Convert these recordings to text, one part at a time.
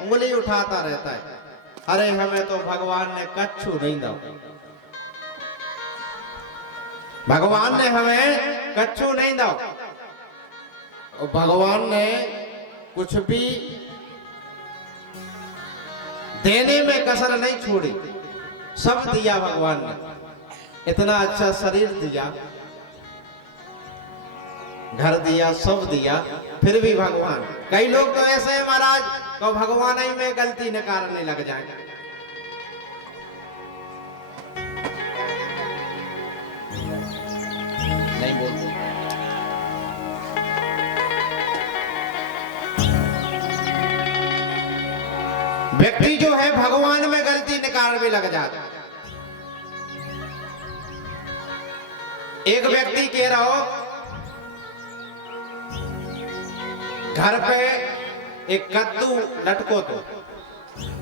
उंगली उठाता रहता है, अरे हमें तो भगवान ने कच्छु नहीं दो, भगवान ने हमें कच्छु नहीं दो। भगवान ने कुछ भी देने में कसर नहीं छोड़ी, सब दिया भगवान ने। इतना अच्छा शरीर दिया, घर दिया, सब दिया, फिर भी भगवान। कई लोग तो ऐसे हैं महाराज, तो भगवान ही में गलती निकालने लग जाए। नहीं बोलते। व्यक्ति जो है भगवान में गलती निकाल भी लग जाता। एक व्यक्ति कह रहा हो घर पे एक कद्दू लटको तो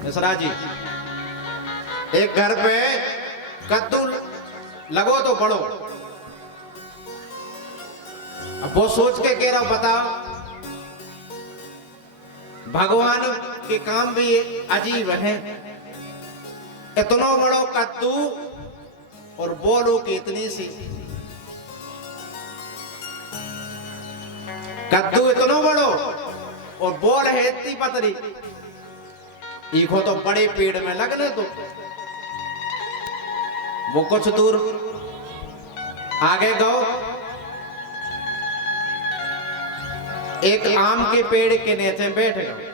मिश्रा जी, एक घर पे कद्दू लगो तो पड़ो। अब वो सोच के कह रहा हूं, बताओ भगवान के काम भी अजीब है। इतना बड़ो कद्दू और बोलो कि इतनी सी, कद्दू इतना बड़ो और बोल है इतनी पतली। इको तो बड़े पेड़ में लगने तो वो कुछ दूर आगे गो, एक आम के पेड़ के नीचे बैठ गए।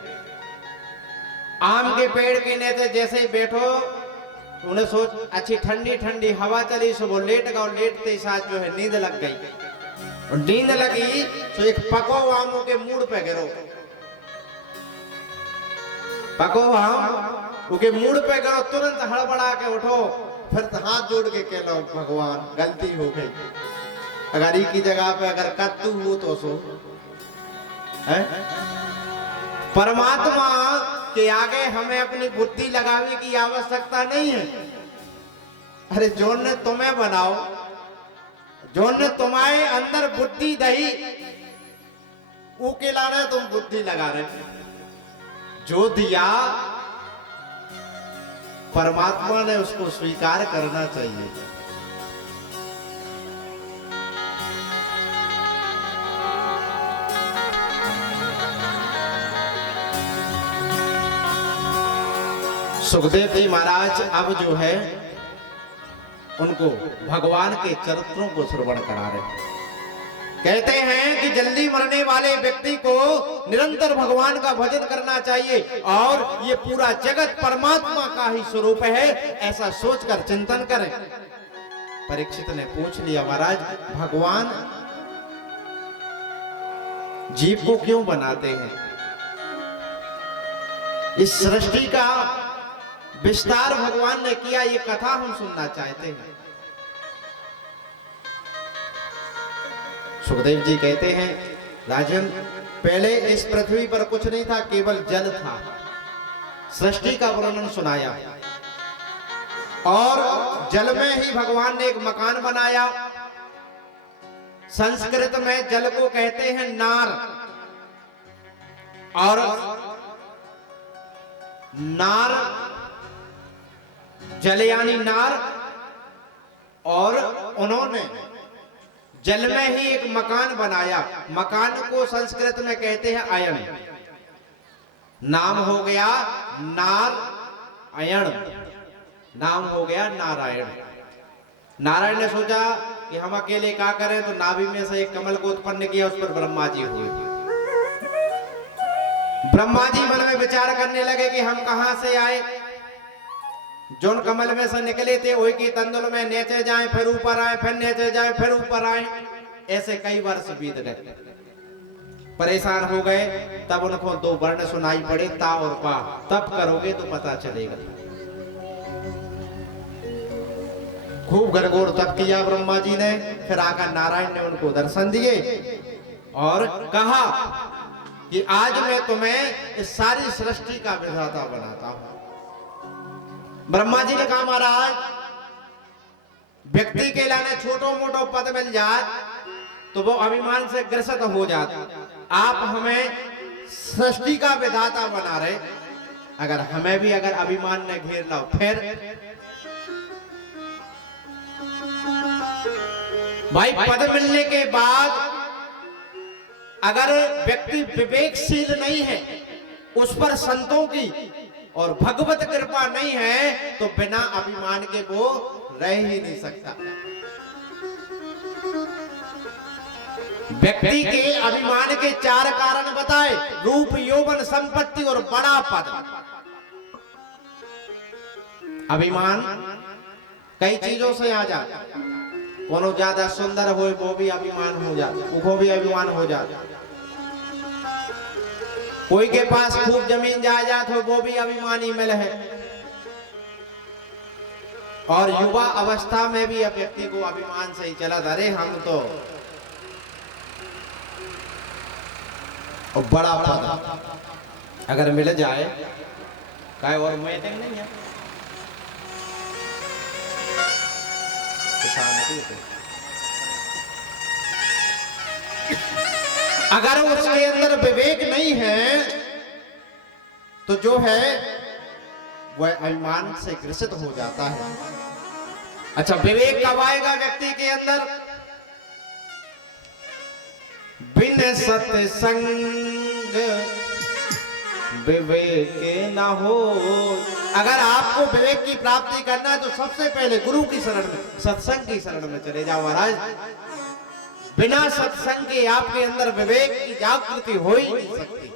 आम के पेड़ के नीचे जैसे ही बैठो, उन्हें सोच अच्छी ठंडी ठंडी हवा चली, सो वो लेट गए। लेटते साथ जो है नींद लग गई, और नींद लगी तो एक पको आमों के मूड पे गिरो। पको आम के मूड पे गिरो, तुरंत हड़बड़ा के उठो, फिर हाथ जोड़ के कह लो भगवान गलती हो गई, अगर ई की जगह पे अगर कद्दू हो तो सो है? परमात्मा के आगे हमें अपनी बुद्धि लगाने की आवश्यकता नहीं है। अरे जो ने तुम्हें बनाओ, जो ने तुम्हारे अंदर बुद्धि दही, वो के लाने तुम बुद्धि लगा रहे। जो दिया परमात्मा ने उसको स्वीकार करना चाहिए। सुखदेव जी महाराज अब जो है उनको भगवान के चरित्रों को श्रवण करा रहे। कहते हैं कि जल्दी मरने वाले व्यक्ति को निरंतर भगवान का भजन करना चाहिए, और ये पूरा जगत परमात्मा का ही स्वरूप है, ऐसा सोचकर चिंतन करें। परीक्षित ने पूछ लिया, महाराज भगवान जीव को क्यों बनाते हैं? इस सृष्टि का विस्तार भगवान ने किया, ये कथा हम सुनना चाहते हैं। सुखदेव जी कहते हैं, राजन पहले इस पृथ्वी पर कुछ नहीं था, केवल जल था। सृष्टि का वर्णन सुनाया, और जल में ही भगवान ने एक मकान बनाया। संस्कृत में जल को कहते हैं नार, और नार जल यानी नार, और उन्होंने जल में ही एक मकान बनाया। मकान को संस्कृत में कहते हैं अयन। नाम हो गया नार अयन, नाम हो गया नारायण। नारायण ने सोचा कि हम अकेले क्या करें, तो नाभि में से एक कमल को उत्पन्न किया, उस पर ब्रह्मा जी हुए। ब्रह्मा जी मन में विचार करने लगे कि हम कहां से आए। जोन कमल में से निकले थे वही की तंदुल में नीचे जाएं, फिर ऊपर आए, फिर नीचे जाएं, फिर ऊपर आए। ऐसे कई वर्ष बीत गए, परेशान हो गए। तब उनको दो वर्ण सुनाई पड़े, ता और पा। तब करोगे तो पता चलेगा। खूब घनघोर तप किया ब्रह्मा जी ने, फिर आकर नारायण ने उनको दर्शन दिए और कहा कि आज मैं तुम्हें इस सारी सृष्टि का विधाता बनाता हूं। ब्रह्मा जी ने कहा, महाराज व्यक्ति के लाने छोटो मोटो पद मिल जाए तो वो अभिमान से ग्रसित हो जाता। आप हमें सृष्टि का विधाता बना रहे, अगर हमें भी अगर अभिमान ने घेर लो फिर भाई पद मिलने के बाद अगर व्यक्ति विवेकशील नहीं है, उस पर संतों की और भगवत कृपा नहीं है, तो बिना अभिमान के वो रह ही नहीं सकता। व्यक्ति के अभिमान के 4 कारण बताए, रूप, यौवन, संपत्ति और बड़ा पद। अभिमान कई चीजों से आ जाता, कोनो ज्यादा सुंदर हो वो भी अभिमान हो जाता, वो भी अभिमान हो जाता। कोई के पास खूब जमीन जायदाद हो वो भी अभिमानी मिल है। और युवा अवस्था में भी अब व्यक्ति को अभिमान से ही चला, अरे हम तो और बड़ा पद अगर मिल जाए, काय और मीटिंग नहीं है, अगर उसके अंदर विवेक नहीं है तो जो है वह अभिमान से ग्रसित हो जाता है। अच्छा, विवेक कब आएगा व्यक्ति के अंदर? बिन सत्संग विवेक न हो। अगर आपको विवेक की प्राप्ति करना है तो सबसे पहले गुरु की शरण में, सत्संग की शरण में चले जाओ महाराज। बिना सत्संग के आपके अंदर विवेक की जागृति हो ही नहीं सकती।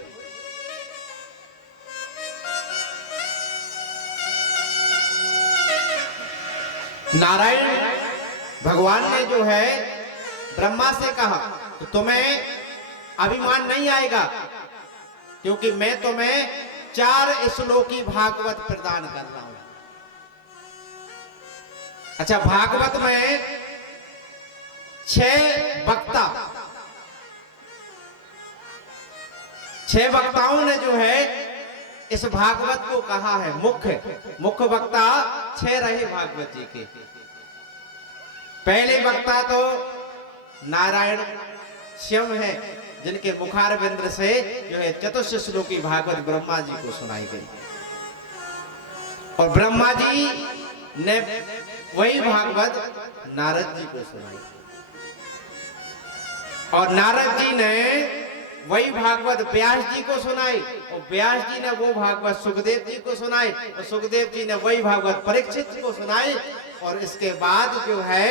नारायण भगवान ने जो है ब्रह्मा से कहा तो तुम्हें अभिमान नहीं आएगा, क्योंकि मैं तुम्हें 4 श्लोकी भागवत प्रदान कर रहा हूं। अच्छा, भागवत में 6 वक्ता, 6 वक्ताओं ने जो है इस भागवत को कहा है। मुख्य वक्ता 6 रहे भागवत जी के। पहले वक्ता तो नारायण स्वयं है, जिनके मुखारविंद से जो है चतुर्थ श्लोकी भागवत ब्रह्मा जी को सुनाई गई। और ब्रह्मा जी ने वही भागवत नारद जी को सुनाई, और नारद जी ने वही भागवत व्यास जी को सुनाई, और व्यास जी ने वो भागवत सुखदेव जी को सुनाई, और सुखदेव जी ने वही भागवत परीक्षित जी को सुनाई। और इसके बाद जो है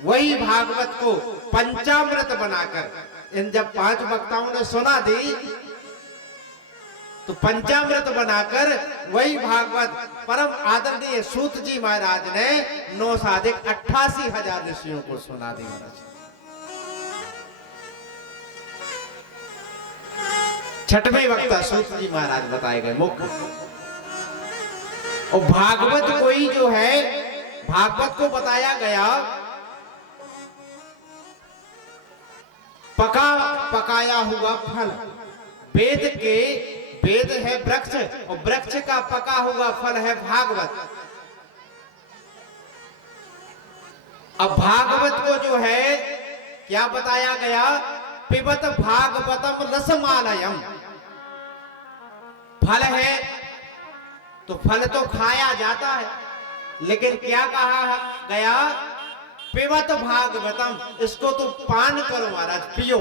वही भागवत को पंचामृत बनाकर इन जब 5 वक्ताओं ने सुना दी तो पंचामृत बनाकर वही भागवत परम आदरणीय सूत जी महाराज ने 9 से अधिक 88,000 ऋषियों को सुना दी। छठवें वक्ता सूत जी महाराज बताए गए मुख्य। और भागवत को ही जो है भागवत को बताया गया पकाया हुआ फल। वेद है वृक्ष, और वृक्ष का पका हुआ फल है भागवत। अब भागवत को जो है क्या बताया गया? पिबत भागवतम रसमालयम। फल है तो फल तो खाया जाता है, लेकिन क्या कहा गया? पिबत भागवतम, इसको तो पान करो महाराज, पियो।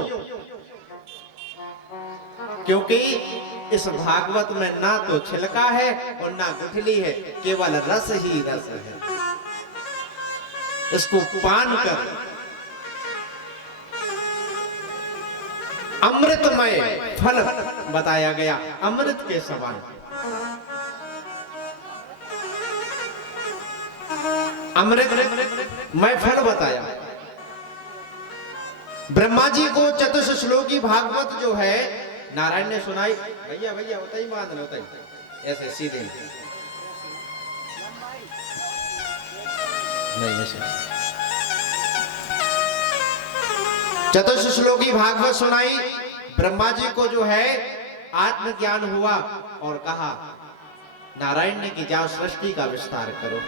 क्योंकि इस भागवत में ना तो छिलका है और ना गुठली है, केवल रस ही रस है। इसको पान कर। अमृतमय फल बताया गया, अमृत के समान। अमृतमय फल बताया। ब्रह्मा जी को चतुर्थ श्लोकी भागवत जो है नारायण ने सुनाई। भैया भैया होता ही मान लो, ऐसे सीधे नहीं। चतुर्थ श्लोकी भागवत सुनाई। ब्रह्मा जी को जो है आत्मज्ञान हुआ और कहा नारायण ने कि जाओ सृष्टि का विस्तार करो।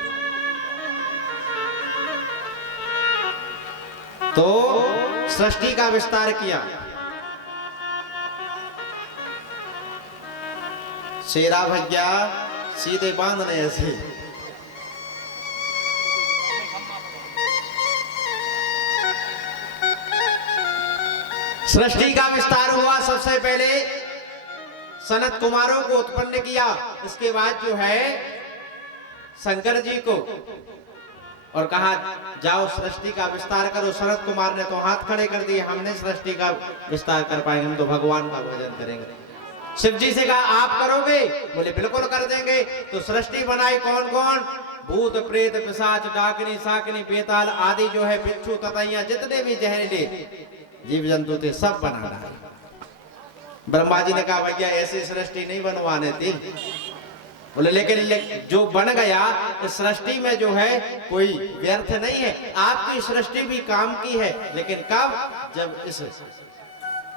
तो सृष्टि का विस्तार किया। शेरा भैया सीधे बांधने ऐसे। सृष्टि का विस्तार हुआ, सबसे पहले सनत कुमारों को उत्पन्न किया, इसके बाद जो है शंकर जी को, और कहा जाओ सृष्टि का विस्तार करो। सनत कुमार ने तो हाथ खड़े कर दिए, हमने सृष्टि का विस्तार कर पाएंगे, हम तो भगवान का भजन करेंगे। शिव जी से कहा आप करोगे? बोले बिल्कुल कर देंगे। तो सृष्टि बनाई कौन कौन? भूत प्रेत पिशाच डाकिनी शाकिनी बेताल आदि जो है बिच्छू ततैया जितने भी जहरीले जीव जंतु थे सब बना डाले। ब्रह्मा जी ने कहा भैया ऐसी सृष्टि नहीं बनवाने थी। बोले लेकिन जो बन गया इस सृष्टि में जो है कोई व्यर्थ नहीं है, आपकी सृष्टि भी काम की है, लेकिन कब? जब इस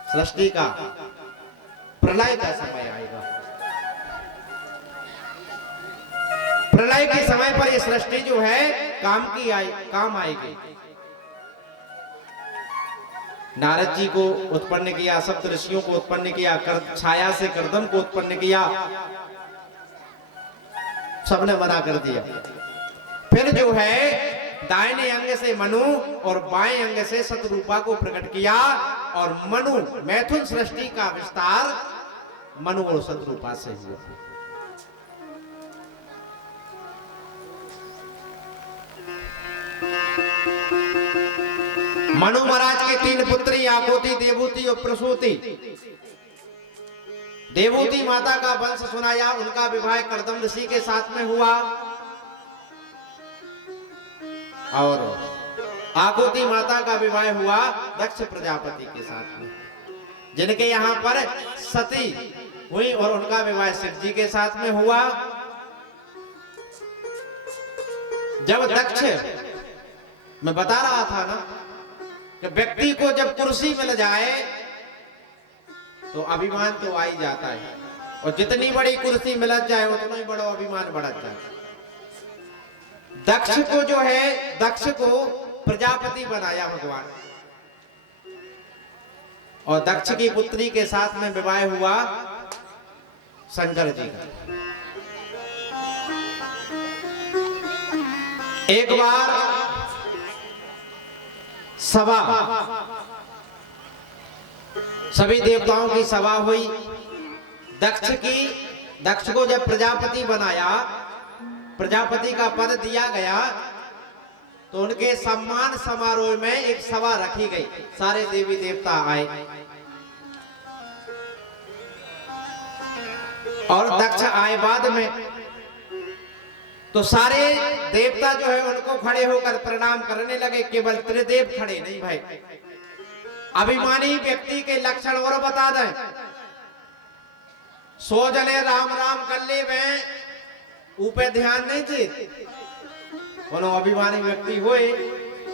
सृष्टि का प्रलय का समय आएगा। प्रलय के समय पर यह सृष्टि जो है काम आएगी। नारद जी को उत्पन्न किया, सप्त ऋषियों को उत्पन्न किया, छाया से कर्दम को उत्पन्न किया, सबने मना कर दिया। फिर जो है दाहिने अंग से मनु और बाएं अंग से शतरूपा को प्रकट किया, और मनु मैथुन सृष्टि का विस्तार मनु और शतरूपा से हुआ। मनु महाराज के 3 पुत्री आकोती, देवूति और प्रसूति। देवूति माता का वंश सुनाया, उनका विवाह कर्दम ऋषि के साथ में हुआ, और आकोती माता का विवाह हुआ दक्ष प्रजापति के साथ में, जिनके यहाँ पर सती हुई, और उनका विवाह शिव जी के साथ में हुआ। जब दक्ष, मैं बता रहा था ना कि व्यक्ति को जब कुर्सी मिल जाए तो अभिमान तो आ ही जाता है, और जितनी बड़ी कुर्सी मिल जाए उतना ही बड़ा अभिमान बढ़त जाता है। दक्ष को जो है, दक्ष को प्रजापति बनाया भगवान, और दक्ष की पुत्री के साथ में विवाह हुआ शंकर जी का। एक बार सभा, सभी देवताओं की सभा हुई। दक्ष को जब प्रजापति बनाया, प्रजापति का पद दिया गया, तो उनके सम्मान समारोह में एक सभा रखी गई, सारे देवी देवता आए, और दक्ष आए बाद में। तो सारे देवता जो है उनको खड़े होकर प्रणाम करने लगे, केवल त्रिदेव खड़े नहीं भाई। अभिमानी व्यक्ति के लक्षण और बता दें। 100 जने राम राम कर ले वे, ऊपर ध्यान नहीं थे। उन्होंने अभिमानी व्यक्ति हुए,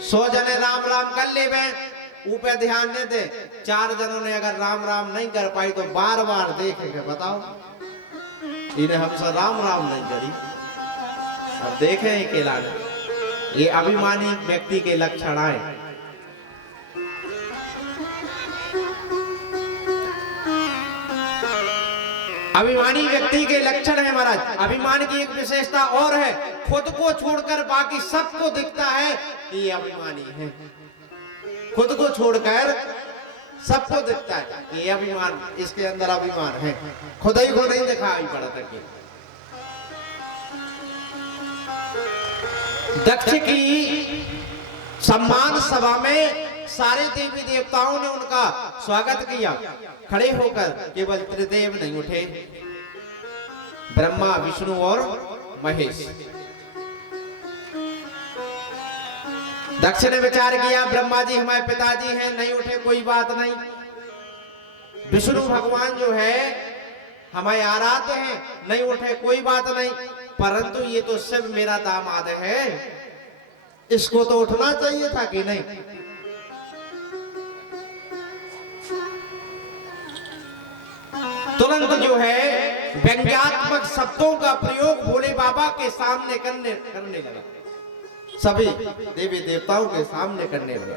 100 जने राम राम कर ले वे, ऊपर ध्यान नहीं दे। 4 जनों ने अगर राम राम नहीं कर पाई तो बार बार देखेंगे, बताओ इन्हें हमसे राम राम नहीं करी, अब देखें अकेला। ये अभिमानी व्यक्ति के लक्षण आए। अभिमानी व्यक्ति के लक्षण है महाराज। अभिमान की एक विशेषता और है, खुद को छोड़कर बाकी सबको दिखता है कि ये अभिमानी है। खुद को छोड़कर सबको दिखता है कि ये अभिमान, इसके अंदर अभिमान है, खुद ही को नहीं दिखाई पड़ता कि। दक्ष की सम्मान सभा में सारे देवी देवताओं ने उनका स्वागत किया, खड़े होकर। केवल त्रिदेव नहीं उठे, ब्रह्मा विष्णु और महेश। दक्ष ने विचार किया, ब्रह्मा जी हमारे पिताजी हैं, नहीं उठे कोई बात नहीं। विष्णु भगवान जो है हमारे आराध्य हैं, नहीं उठे कोई बात नहीं। परंतु ये तो शिव मेरा दामाद है, इसको तो उठना चाहिए था कि नहीं। तुरंत जो है व्यंग्यात्मक शब्दों का प्रयोग भोले बाबा के सामने करने लगा, सभी देवी देवताओं के सामने करने लगा।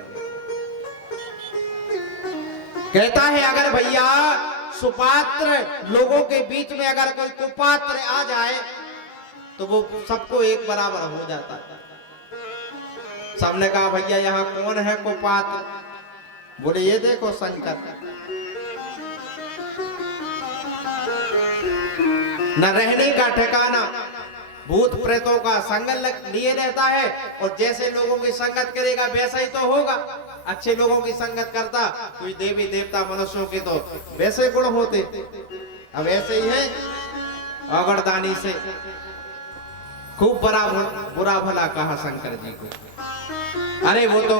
कहता है अगर भैया सुपात्र लोगों के बीच में अगर कोई कुपात्र आ जाए तो वो सबको एक बराबर हो जाता। सबने कहा भैया यहाँ कौन है कुपात्र? बोले ये देखो शंकर। न रहने का ठिकाना, भूत प्रेतों का संग लिए रहता है, और जैसे लोगों की संगत करेगा वैसा ही तो होगा। अच्छे लोगों की संगत करता, कोई देवी देवता मनुष्यों के तो वैसे गुण होते। अब ऐसे ही है, अगरदानी से खूब बुरा भला कहा शंकर जी को। अरे वो तो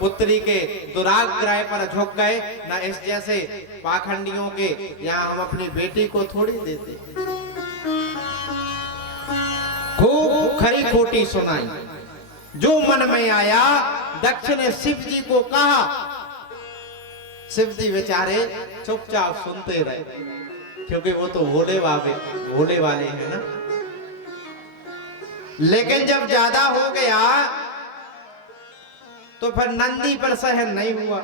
पुत्री के दुराग्रह पर झुक गए, ना इस जैसे पाखंडियों के यहाँ हम अपनी बेटी को थोड़ी देते। खूब खरी खोटी सुनाई, जो मन में आया दक्ष ने शिव जी को कहा। शिव जी बेचारे चुपचाप सुनते रहे, क्योंकि वो तो भोले वाले हैं ना। लेकिन जब ज्यादा हो गया तो फिर नंदी पर सहन नहीं हुआ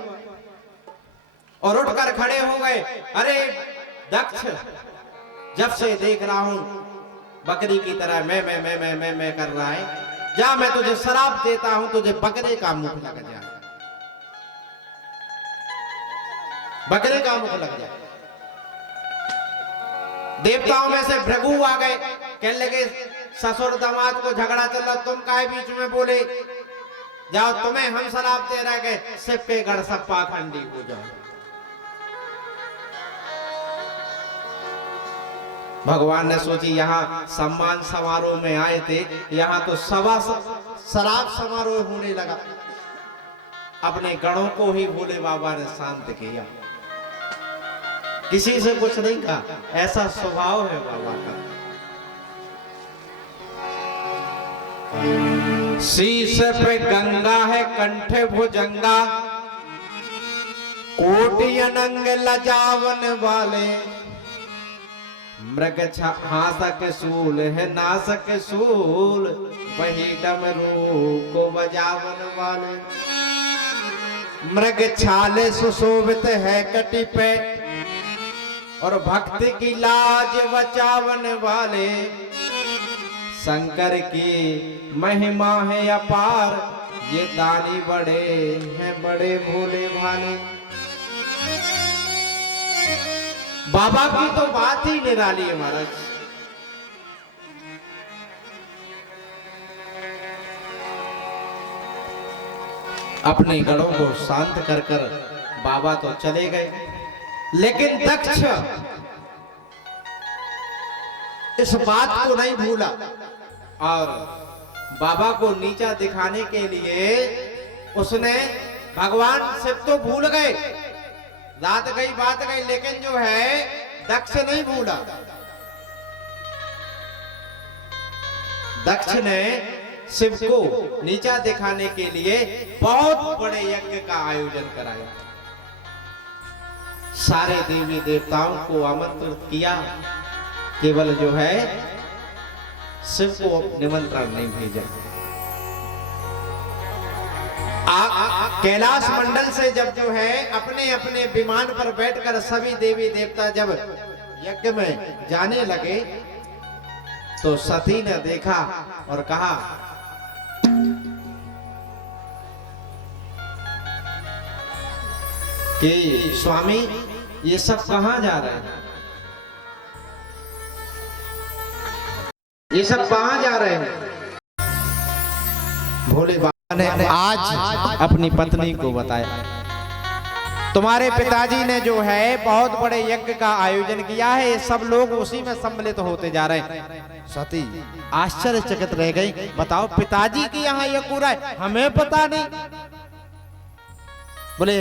और उठकर खड़े हो गए। अरे दक्ष, जब से देख रहा हूं बकरी की तरह मैं कर रहा है, जा मैं तुझे शराप देता हूं, तुझे बकरे का मुख लग जाए, बकरे का मुख लग जाए। देवताओं में से भृगु आ गए, कहने लगे ससुर दामाद को झगड़ा चल रहा, तुम काहे बीच में बोले? जाओ, तुम्हें हम शराब दे रहे गए, शिव के गढ़ सब पाखंडी हो जाओ। भगवान ने सोची यहाँ सम्मान समारोह में आए थे, यहाँ तो शराब समारोह होने लगा। अपने गणों को ही भोले बाबा ने शांत किया, किसी से कुछ नहीं कहा। ऐसा स्वभाव है बाबा का। शीश पे गंगा है, कंठे भुजंगा, कोटि अनंग लजावन वाले, मृग हासक सूल है नासक सूल, वही डमरू को बजावन वाले। मृग छाले सुशोभित है कटी पे, और भक्ति की लाज बचावन वाले। शंकर की महिमा है अपार, ये दानी बड़े हैं बड़े भोले भाले। बाबा की तो बात ही निराली है महाराज। अपने गणों को शांत कर कर बाबा तो चले गए, लेकिन दक्ष इस बात को नहीं भूला और बाबा को नीचा दिखाने के लिए उसने, भगवान शिव तो भूल गए, रात गई बात गई, लेकिन जो है दक्ष नहीं भूला। दक्ष ने शिव को नीचा दिखाने के लिए बहुत बड़े यज्ञ का आयोजन कराया। सारे देवी देवताओं को आमंत्रित किया, केवल जो है शिव को निमंत्रण नहीं भेजा। कैलाश मंडल से जब जो है अपने अपने विमान पर बैठकर सभी देवी देवता जब यज्ञ में जाने लगे, तो सती ने देखा और कहा, कि स्वामी ये सब कहां जा रहे हैं? ये सब कहां जा रहे हैं? भोले बाबा ने आज अपनी पत्नी को बताया, तुम्हारे पिताजी ने जो है बहुत बड़े यज्ञ का आयोजन किया है, सब लोग उसी में सम्मिलित होते जा रहे हैं। सती आश्चर्यचकित रह गई, बताओ पिताजी की यहाँ यज्ञ हो रहा है, हमें पता नहीं। बोले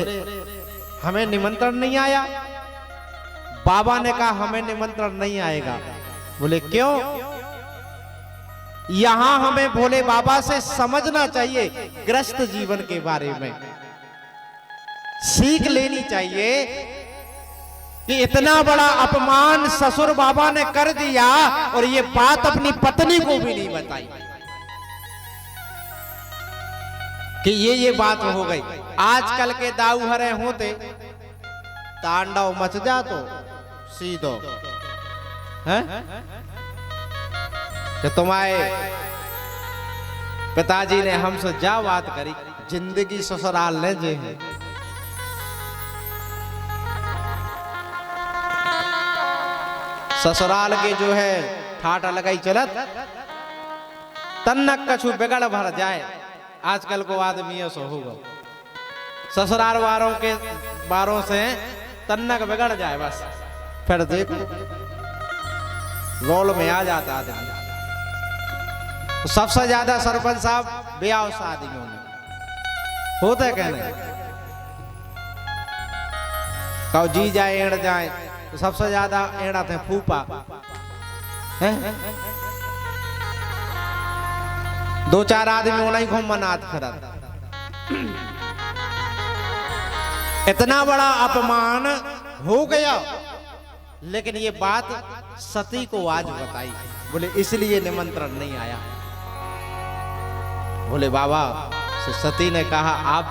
हमें निमंत्रण नहीं आया। बाबा ने कहा हमें निमंत्रण नहीं आएगा। बोले क्यों? यहां हमें भोले बाबा से समझना चाहिए, ग्रस्त जीवन के बारे में सीख लेनी चाहिए कि इतना बड़ा अपमान ससुर बाबा ने कर दिया और ये बात अपनी पत्नी को भी नहीं बताई कि ये बात हो गई। आजकल के दाऊ हरे होते तांडव मच जा तो सीधो हैं कि तुम्हारे पिताजी ने हमसे जा बात करी, जिंदगी ससुराल ले जे है। ससुराल के जो है ठाटा लगाई चलत, तन्नक कछु बिगड़ भर जाए। आजकल को आदमी ऐसा होगा, ससुराल वालों के बारों से तन्नक बिगड़ जाए बस, फिर देखो रोल में आ जाता आदमी। तो सबसे ज्यादा सरपंच साहब ब्याह शादियों में होते कहने कहो जी जाए एड़ जाए, तो सबसे ज्यादा एड़ा थे फूफा हैं? दो चार आदमी उन्हीं को मनात खरत। इतना बड़ा अपमान हो गया, लेकिन ये बात सती को आज बताई। बोले इसलिए निमंत्रण नहीं आया। बोले बाबा से सती ने कहा आप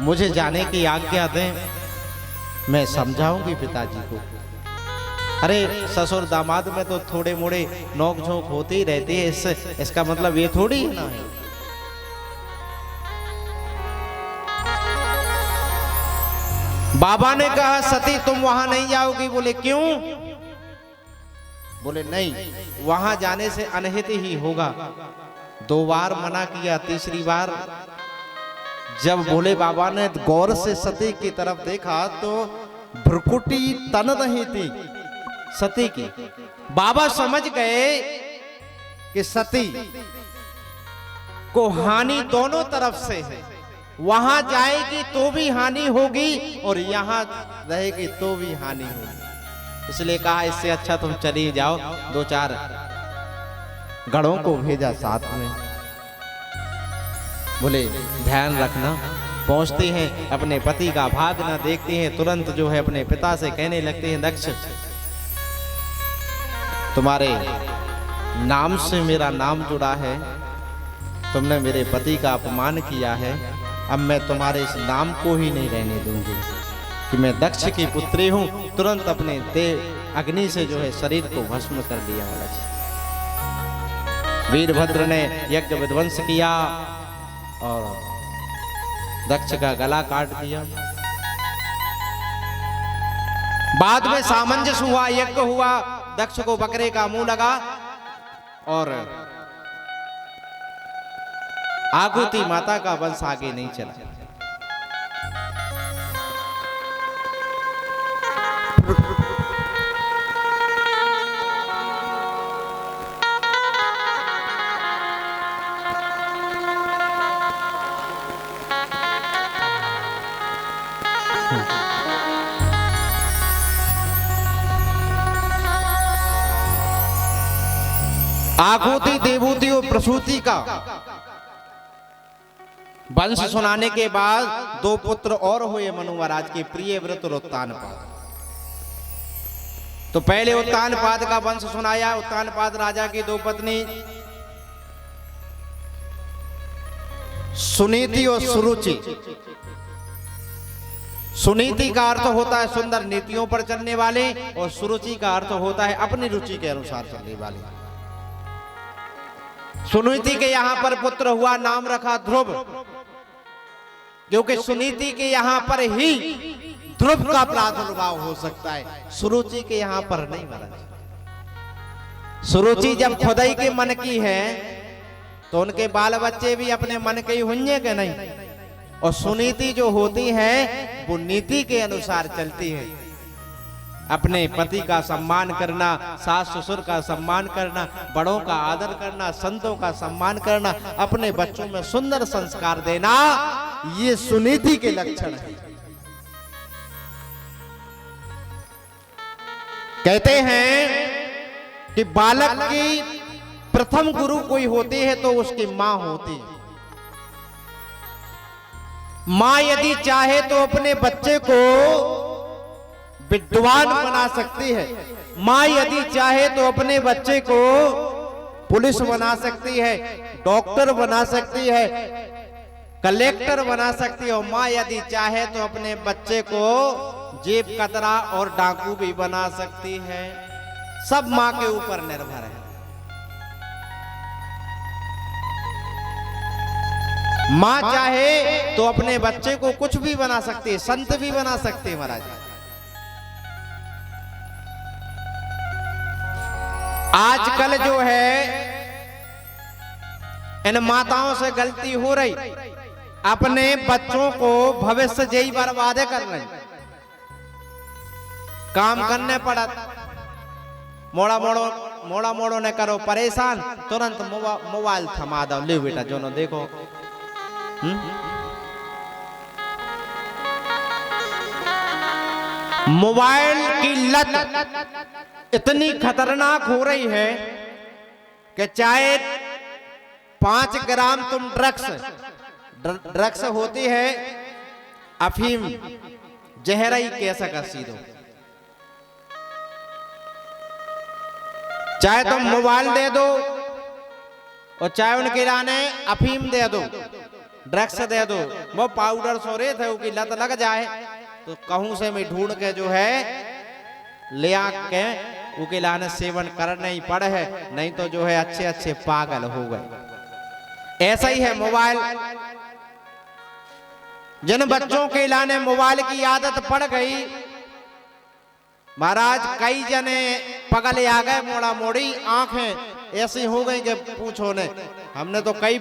मुझे जाने की आज्ञा दें, मैं समझाऊंगी पिताजी को। अरे ससुर दामाद में तो थोड़े मोड़े नोक झोंक होती ही रहती है, इसका मतलब ये थोड़ी ना है। बाबा ने कहा सती तुम वहां नहीं जाओगी। बोले क्यों? बोले नहीं, वहां जाने से अनहित ही होगा। 2 बार मना किया, तीसरी बार जब भोले बाबा ने गौर से सती की तरफ देखा तो भ्रुकुटी तन रही थी सती की। बाबा समझ गए कि सती को हानि दोनों तरफ से है, वहां जाएगी तो भी हानि होगी और यहां रहेगी तो भी हानि होगी। इसलिए कहा इससे अच्छा तुम चली जाओ। 2-4 गढ़ों को भेजा साथ में। बोले ध्यान रखना, पहुंचते हैं अपने पति का भाग ना देखते हैं, तुरंत जो है अपने पिता से कहने लगते हैं दक्ष तुम्हारे नाम से मेरा नाम जुड़ा है, तुमने मेरे पति का अपमान किया है, अब मैं तुम्हारे इस नाम को ही नहीं रहने दूंगी कि मैं दक्ष की पुत्री हूं। तुरंत अपने देह अग्नि से जो है शरीर को भस्म कर दिया। वीरभद्र ने यज्ञ विध्वंस किया और दक्ष का गला काट दिया। बाद में सामंजस्य हुआ, यज्ञ हुआ, दक्ष को बकरे का मुंह लगा और आगुती माता का वंश आगे नहीं चला। आगुती देवूती और प्रसूति का वंश सुनाने के बाद 2 पुत्र और हुए मनु महाराज के, प्रियव्रत और उत्तानपाद। तो पहले उत्तानपाद का वंश सुनाया। उत्तानपाद राजा की 2 पत्नी सुनीति और सुरुचि। सुनीति का अर्थ होता है सुंदर नीतियों पर चलने वाले और सुरुचि का अर्थ होता है अपनी रुचि के अनुसार चलने वाले। सुनीति के यहां पर पुत्र हुआ, नाम रखा ध्रुव, क्योंकि सुनीति के यहां पर ही ध्रुव का प्रादुर्भाव हो सकता है, सुरुचि के यहां पर नहीं महाराज। सुरुचि जब खुदाई के मन की है तो उनके बाल बच्चे भी अपने मन के ही होंगे कि नहीं। और सुनीति जो होती है वो नीति के अनुसार चलती है, अपने पति का सम्मान करना, सास ससुर का सम्मान करना, बड़ों का आदर करना, संतों का सम्मान करना, अपने बच्चों में सुंदर संस्कार देना, ये सुनीति के लक्षण है। कहते हैं कि बालक की प्रथम गुरु कोई होती है तो उसकी मां होती है। मां यदि चाहे तो अपने बच्चे को विद्वान बना सकती है, मां यदि चाहे तो अपने बच्चे को पुलिस बना सकती है, डॉक्टर बना सकती है, कलेक्टर बना सकती है। और मां यदि चाहे तो अपने बच्चे को जेब कतरा और डाकू भी बना सकती है। सब माँ के ऊपर निर्भर है। माँ चाहे तो अपने बच्चे को कुछ भी बना सकती है, संत भी बना सकती है महाराज। आजकल जो है इन माताओं से गलती हो रही, अपने बच्चों को भविष्य जय बर्बाद कर रही। काम करने पड़ा, मोड़ा मोड़ो ने करो परेशान, तुरंत मोबाइल थमा दो, ले बेटा जो न देखो। मोबाइल की लत इतनी खतरनाक हो रही है कि चाहे 5 ग्राम तुम ड्रग्स होती है, अफीम जहरा ही कैसा कर सी दो, चाहे तुम मोबाइल दे दो और चाहे उनके लाने अफीम दे दो, ड्रग्स दे दो, वो पाउडर सोरे थे उसकी लत लग जाए तो कहूं से मैं ढूंढ के जो है ले आके उसके लाने सेवन करना ही पड़े है, नहीं तो जो है अच्छे अच्छे पागल हो गए। ऐसा ही है मोबाइल। जिन बच्चों के लाने मोबाइल की आदत पड़ गई महाराज, कई जने पगले आ गए, मोड़ा मोड़ी आंखें ऐसी हो गई कि पूछो ने। हमने तो कई